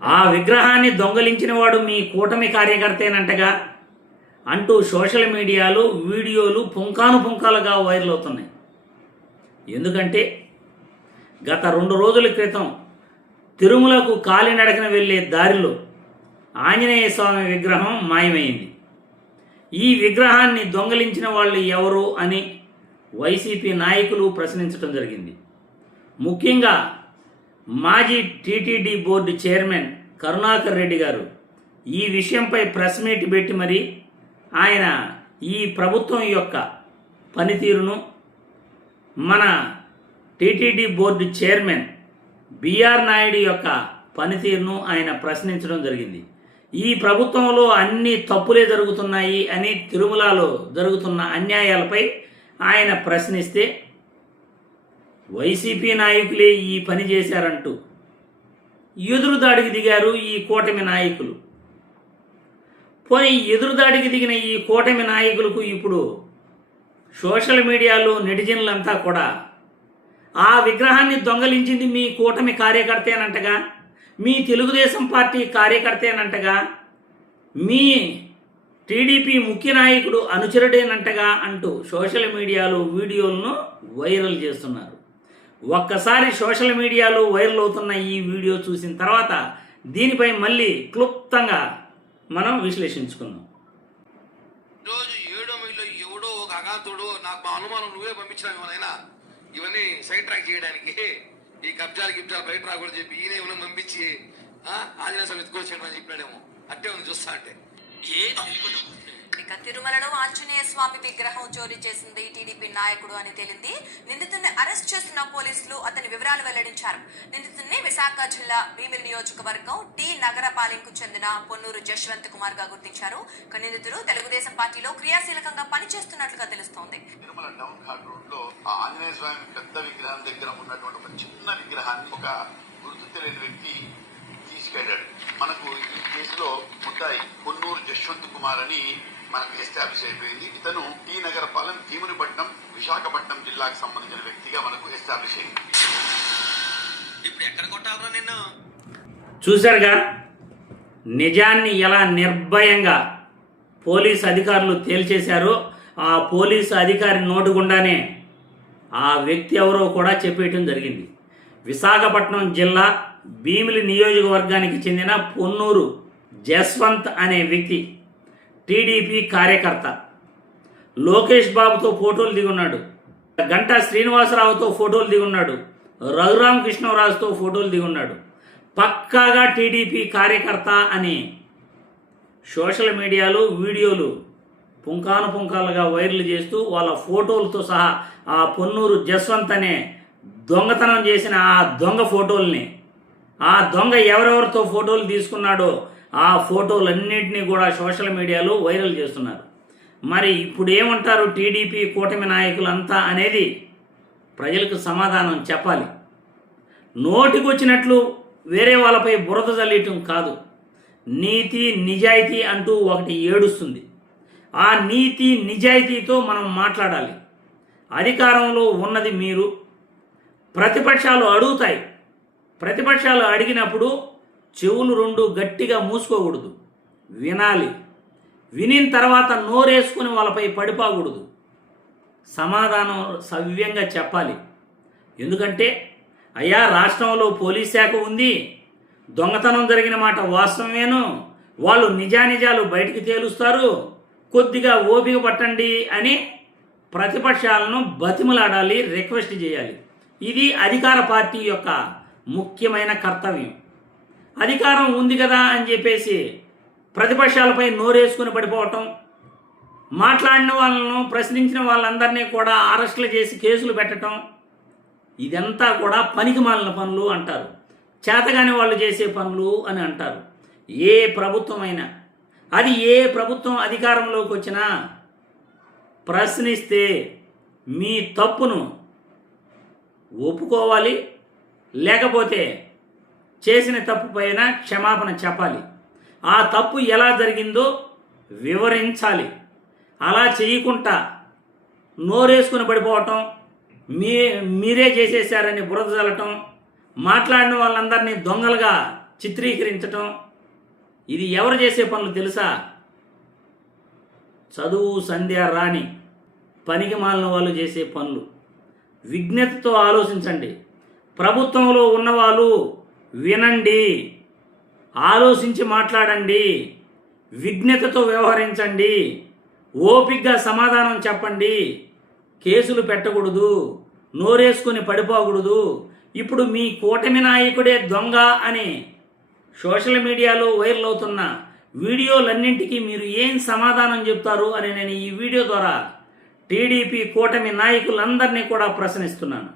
ఆ విగ్రహాన్ని దొంగలించిన వాడు మీ కూటమి కార్యకర్తేనంటగా అంటూ సోషల్ మీడియాలో వీడియోలు పుంకాలుగా వైరల్ అవుతున్నాయి. ఎందుకంటే గత 2 రోజుల క్రితం తిరుమలకు కాలినడకన వెళ్ళే దారిలో ఆంజనేయ స్వామి విగ్రహం మాయమైంది. ఈ విగ్రహాన్ని దొంగలించిన వాళ్ళు ఎవరు అని వైసీపీ నాయకులు ప్రశ్నించడం జరిగింది. ముఖ్యంగా మాజీ TTD board chairman Karunakar Reddy గారు ఈ విషయంపై ప్రెస్ మీట్ పెట్టి మరి ఆయన ఈ ప్రభుత్వం యొక్క పనితీరును, మన TTD board chairman BR Naidu యొక్క పనితీరును ఆయన ప్రశ్నించడం జరిగింది. ఈ ప్రభుత్వంలో అన్ని తప్పులే జరుగుతున్నాయి అని, తిరుమలలో జరుగుతున్న అన్యాయాలపై ఆయన ప్రశ్నిస్తే వైసీపీ నాయకులే ఈ పని చేశారంటూ ఎదురుదాడికి దిగారు ఈ కూటమి నాయకులు. పోనీ ఎదురుదాడికి దిగిన ఈ కూటమి నాయకులకు ఇప్పుడు సోషల్ మీడియాలో నెటిజన్లంతా కూడా ఆ విగ్రహాన్ని దొంగలించింది మీ కూటమి కార్యకర్తేనంటగా, మీ తెలుగుదేశం పార్టీ కార్యకర్తేనంటగా, మీ టీడీపీ ముఖ్య నాయకుడు అనుచరుడేనంటగా అంటూ సోషల్ మీడియాలో వీడియోలను వైరల్ చేస్తున్నారు. ఒక్కసారి సోషల్ మీడియాలో వైరల్ అవుతున్న ఈ వీడియో చూసిన తర్వాత దీనిపై మళ్ళీ క్లుప్తంగా మనం విశ్లేషించుకుందాం. రోజు 7వ మైల్లో ఎవడో ఒక అగాతుడు, నాకు మా అనుమానం నువ్వే పంపించినావు ఇవనైనా ఇవన్నీ సైడ్ ట్రాక్ చేయడానికి, ఈ గిబ్జాలు బయట రాకూడదు చెప్పి ఈయన ఏమైనా పంపించి ఆంజనేయ స్వామి ఎత్తుకొచ్చాడు చెప్పినాడేమో. అట్టే ఉంది చూస్తా అంటే. ఇక తిరుమలలో ఆంజనేయ స్వామి విగ్రహం చోరీ చేసింది టీడీపీ నాయకుడు అని తేలింది. నిందితుడిని అరెస్ట్ చేస్తున్న పోలీసులు అతని వివరాలు వెల్లడించారు. నిందితుడిని విశాఖ జిల్లా భీమిలి నియోజకవర్గం టీ నగరపాలెంకు చెందిన పొన్నూరు జశ్వంత్ కుమార్ గా గుర్తించారు. నిందితుడు తెలుగుదేశం పార్టీలో క్రియాశీలకంగా పనిచేస్తున్నట్లుగా తెలుస్తోంది. తిరుమల టౌన్ హాల్ రోడ్ లో ఆంజనేయ స్వామి పెద్ద విగ్రహం దగ్గర ఉన్నటువంటి ఒక చిన్న విగ్రహాన్ని ఒక గుర్తు తెలియని వ్యక్తి తీసుకెళ్లాడు. మనకు ఈ కేసులో ముద్దాయి పొన్నూరు జశ్వంత్ కుమార్ అని మనకు ఎస్టాబ్లిష్ అయిపోయింది. ఇతను టీ నగరపాలెం భీమునిపట్నం విశాఖపట్నం జిల్లాకు సంబంధించిన వ్యక్తిగా మనకు ఎస్టాబ్లిష్ అయింది. ఇప్పుడు ఎక్కడ కొట్టాలరా నిన్ను? చూశారుగా నిజాన్ని ఎలా నిర్భయంగా పోలీసు అధికారులు తేల్చేశారో. ఆ పోలీసు అధికారి నోటు గుండానే ఆ వ్యక్తి ఎవరో కూడా చెప్పేయటం జరిగింది. విశాఖపట్నం జిల్లా భీమిలి నియోజకవర్గానికి చెందిన పొన్నూరు జస్వంత్ అనే వ్యక్తి టీడీపీ కార్యకర్త. లోకేష్ బాబుతో ఫోటోలు దిగున్నాడు, గంటా శ్రీనివాసరావుతో ఫోటోలు దిగున్నాడు, రఘురామకృష్ణరాజుతో ఫోటోలు దిగున్నాడు. పక్కాగా టీడీపీ కార్యకర్త అని సోషల్ మీడియాలో వీడియోలు పుంకాలుగా వైరల్ చేస్తూ వాళ్ళ ఫోటోలతో సహా ఆ పొన్నూరు జస్వంత్ అనే దొంగతనం చేసిన ఆ దొంగ ఫోటోల్ని, ఆ దొంగ ఎవరెవరితో ఫోటోలు తీసుకున్నాడో ఆ ఫోటోలన్నింటినీ కూడా సోషల్ మీడియాలో వైరల్ చేస్తున్నారు. మరి ఇప్పుడు ఏమంటారు టీడీపీ కూటమి నాయకులంతా అనేది ప్రజలకు సమాధానం చెప్పాలి. నోటికొచ్చినట్లు వేరే వాళ్ళపై బురద జల్లేయటం కాదు. నీతి నిజాయితీ అంటూ ఒకటి ఏడుస్తుంది. ఆ నీతి నిజాయితీతో మనం మాట్లాడాలి. అధికారంలో ఉన్నది మీరు. ప్రతిపక్షాలు అడుగుతాయి. ప్రతిపక్షాలు అడిగినప్పుడు చెవులు 2 గట్టిగా మూసుకోకూడదు, వినాలి. వినిన తర్వాత నోరేసుకుని వాళ్ళపై పడిపోకూడదు. సమాధానం సవ్యంగా చెప్పాలి. ఎందుకంటే అయ్యా రాష్ట్రంలో పోలీస్ శాఖ ఉంది, దొంగతనం జరిగిన మాట వాస్తవమేను, వాళ్ళు నిజానిజాలు బయటికి తేలుస్తారు, కొద్దిగా ఓపిక పట్టండి అని ప్రతిపక్షాలను బతిమలాడాలి, రిక్వెస్ట్ చేయాలి. ఇది అధికార పార్టీ యొక్క ముఖ్యమైన కర్తవ్యం. అధికారం ఉంది కదా అని చెప్పేసి ప్రతిపక్షాలపై నోరేసుకుని పడిపోవటం, మాట్లాడిన వాళ్ళను ప్రశ్నించిన వాళ్ళందరినీ కూడా అరెస్టులు చేసి కేసులు పెట్టడం, ఇదంతా కూడా పనికిమాలిన పనులు అంటారు. చేతగాని వాళ్ళు చేసే పనులు అని అంటారు. ఏ ప్రభుత్వమైనా, అది ఏ ప్రభుత్వం అధికారంలోకి వచ్చినా ప్రశ్నిస్తే మీ తప్పును ఒప్పుకోవాలి, లేకపోతే చేసిన తప్పు పైన క్షమాపణ చెప్పాలి. ఆ తప్పు ఎలా జరిగిందో వివరించాలి. అలా చేయకుండా నోరేసుకుని పడిపోవటం, మీరే చేసేసారని బురద చల్లటం, మాట్లాడిన వాళ్ళందరినీ దొంగలుగా చిత్రీకరించటం, ఇది ఎవరు చేసే పనులు తెలుసా? చదువు సంధ్య రాని పనికి మాలిన వాళ్ళు చేసే పనులు. విజ్ఞతతో ఆలోచించండి. ప్రభుత్వంలో ఉన్నవాళ్ళు వినండి, ఆలోచించి మాట్లాడండి, విజ్ఞతతో వ్యవహరించండి, ఓపికగా సమాధానం చెప్పండి. కేసులు పెట్టకూడదు, నోరేసుకొని పడిపోకూడదు. ఇప్పుడు మీ కూటమి నాయకుడే దొంగ అని సోషల్ మీడియాలో వైరల్ అవుతున్న వీడియోలన్నింటికీ మీరు ఏం సమాధానం చెప్తారు అని నేను ఈ వీడియో ద్వారా టీడీపీ కూటమి నాయకులందరినీ కూడా ప్రశ్నిస్తున్నాను.